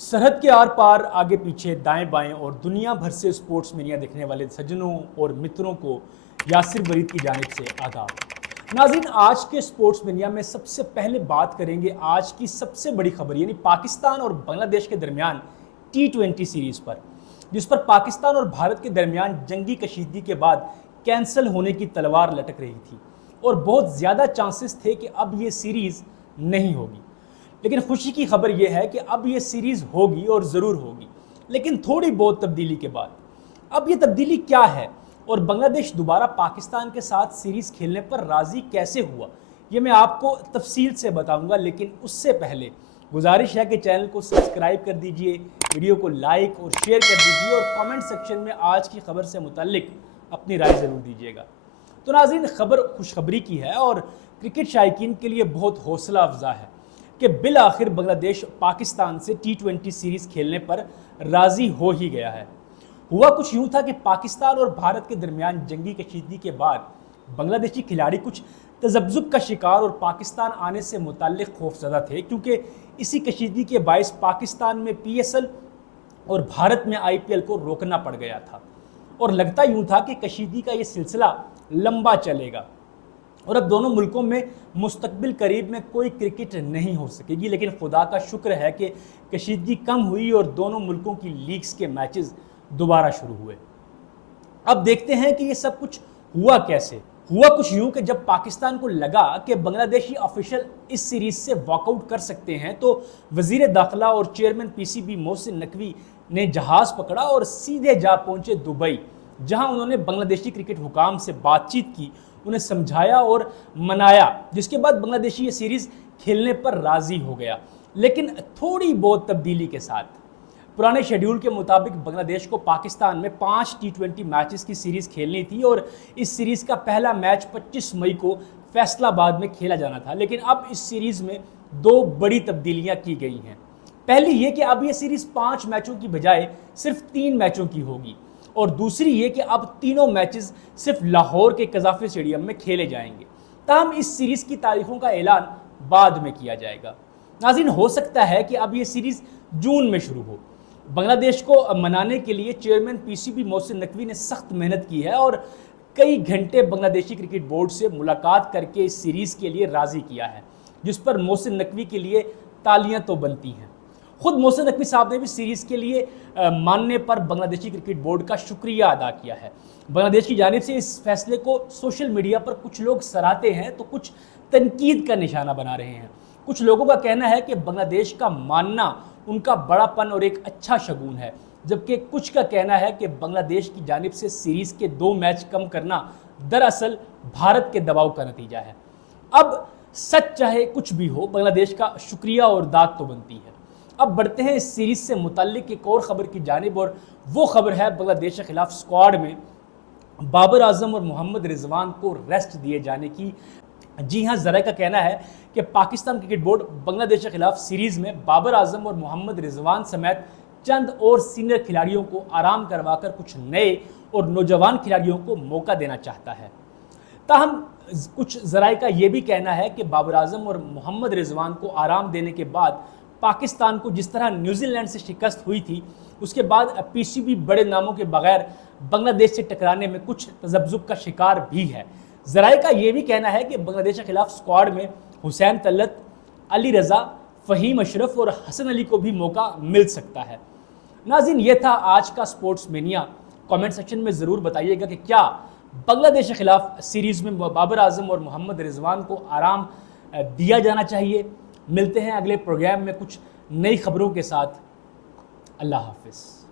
सरहद के आर पार आगे पीछे दाएं बाएं और दुनिया भर से स्पोर्ट्स मीडिया देखने वाले सज्जनों और मित्रों को यासिर बरीद की जानिब से आदाब। नाज़रीन, आज के स्पोर्ट्स मीडिया में सबसे पहले बात करेंगे आज की सबसे बड़ी खबर यानी पाकिस्तान और बांग्लादेश के दरमियान T20 सीरीज़ पर, जिस पर पाकिस्तान और भारत के दरमियान जंगी कशीदगी के बाद कैंसिल होने की तलवार लटक रही थी और बहुत ज़्यादा चांसेस थे कि अब ये सीरीज़ नहीं होगी। लेकिन खुशी की खबर यह है कि अब ये सीरीज़ होगी और ज़रूर होगी, लेकिन थोड़ी बहुत तब्दीली के बाद। अब ये तब्दीली क्या है और बांग्लादेश दोबारा पाकिस्तान के साथ सीरीज़ खेलने पर राज़ी कैसे हुआ, ये मैं आपको तफसील से बताऊंगा। लेकिन उससे पहले गुजारिश है कि चैनल को सब्सक्राइब कर दीजिए, वीडियो को लाइक और शेयर कर दीजिए और कमेंट सेक्शन में आज की खबर से मुताल्लिक अपनी राय ज़रूर दीजिएगा। तो नाज़रीन, खबर खुशखबरी की है और क्रिकेट शायकीन के लिए बहुत हौसला अफजा है कि बिल आखिर बांग्लादेश पाकिस्तान से T20 सीरीज़ खेलने पर राज़ी हो ही गया है। हुआ कुछ यूँ था कि पाकिस्तान और भारत के दरमियान जंगी कशीदगी के बाद बांग्लादेशी खिलाड़ी कुछ तज़ब्ज़ुब का शिकार और पाकिस्तान आने से मुताल्लिक़ खौफज़दा थे, क्योंकि इसी कशीदगी के बायस पाकिस्तान में PSL और भारत में IPL को रोकना पड़ गया था और लगता यूँ था कि कशीदगी का ये सिलसिला लंबा चलेगा और अब दोनों मुल्कों में मुस्तकबिल करीब में कोई क्रिकेट नहीं हो सकेगी। लेकिन खुदा का शुक्र है कि कशीदगी कम हुई और दोनों मुल्कों की लीग्स के मैचेस दोबारा शुरू हुए। अब देखते हैं कि ये सब कुछ हुआ कैसे। हुआ कुछ यूँ कि जब पाकिस्तान को लगा कि बांग्लादेशी ऑफिशियल इस सीरीज़ से वॉकआउट कर सकते हैं, तो वज़ीर दाखिला और चेयरमैन PCB मोहसिन नकवी ने जहाज़ पकड़ा और सीधे जा पहुँचे दुबई, जहाँ उन्होंने बांग्लादेशी क्रिकेट हुकाम से बातचीत की, उन्हें समझाया और मनाया, जिसके बाद बांग्लादेशी ये सीरीज़ खेलने पर राज़ी हो गया, लेकिन थोड़ी बहुत तब्दीली के साथ। पुराने शेड्यूल के मुताबिक बांग्लादेश को पाकिस्तान में 5 T20 मैचेस की सीरीज़ खेलनी थी और इस सीरीज़ का पहला मैच 25 मई को फैसलाबाद में खेला जाना था। लेकिन अब इस सीरीज़ में 2 बड़ी तब्दीलियाँ की गई हैं। पहली ये कि अब ये सीरीज़ 5 मैचों की बजाय सिर्फ 3 मैचों की होगी और दूसरी ये कि अब तीनों मैचेस सिर्फ लाहौर के कज़ाफ़ी स्टेडियम में खेले जाएंगे। ताहम इस सीरीज़ की तारीखों का ऐलान बाद में किया जाएगा। नाज़रीन, हो सकता है कि अब ये सीरीज़ जून में शुरू हो। बांग्लादेश को मनाने के लिए चेयरमैन PCB मोहसिन नकवी ने सख्त मेहनत की है और कई घंटे बांग्लादेशी क्रिकेट बोर्ड से मुलाकात करके इस सीरीज़ के लिए राज़ी किया है, जिस पर मोहसिन नकवी के लिए तालियां तो बनती हैं। खुद मोहसिन नकवी साहब ने भी सीरीज़ के लिए मानने पर बांग्लादेशी क्रिकेट बोर्ड का शुक्रिया अदा किया है। बांग्लादेश की जानिब से इस फैसले को सोशल मीडिया पर कुछ लोग सराहते हैं तो कुछ तनकीद का निशाना बना रहे हैं। कुछ लोगों का कहना है कि बांग्लादेश का मानना उनका बड़ापन और एक अच्छा शगुन है, जबकि कुछ का कहना है कि बांग्लादेश की जानिब से सीरीज़ के 2 मैच कम करना दरअसल भारत के दबाव का नतीजा है। अब सच चाहे कुछ भी हो, बांग्लादेश का शुक्रिया और दाद तो बनती है। अब बढ़ते हैं इस सीरीज़ से मुताल्लिक एक और ख़बर की जानिब, और वो खबर है बांग्लादेश के खिलाफ स्क्वाड में बाबर आजम और मोहम्मद रिजवान को रेस्ट दिए जाने की। जी हाँ, ज़रा का कहना है कि पाकिस्तान क्रिकेट बोर्ड बांग्लादेश के खिलाफ सीरीज़ में बाबर आजम और मोहम्मद रिजवान समेत चंद और सीनियर खिलाड़ियों को आराम करवाकर कुछ नए और नौजवान खिलाड़ियों को मौका देना चाहता है। ताहम कुछ ज़राए का ये भी कहना है कि बाबर आजम और मोहम्मद रिजवान को आराम देने के बाद पाकिस्तान को जिस तरह न्यूजीलैंड से शिकस्त हुई थी, उसके बाद PCB बड़े नामों के बगैर बांग्लादेश से टकराने में कुछ तज़ब्ज़ुब का शिकार भी है। ज़राए का ये भी कहना है कि बांग्लादेश के खिलाफ स्क्वाड में हुसैन तलत, अली रज़ा, फ़हीम अशरफ और हसन अली को भी मौका मिल सकता है। नाज़रीन, ये था आज का स्पोर्ट्स मेनिया। कमेंट सेक्शन में ज़रूर बताइएगा कि क्या बांग्लादेश के खिलाफ सीरीज़ में बाबर आजम और मोहम्मद रिजवान को आराम दिया जाना चाहिए। मिलते हैं अगले प्रोग्राम में कुछ नई खबरों के साथ। अल्लाह हाफ़िज़।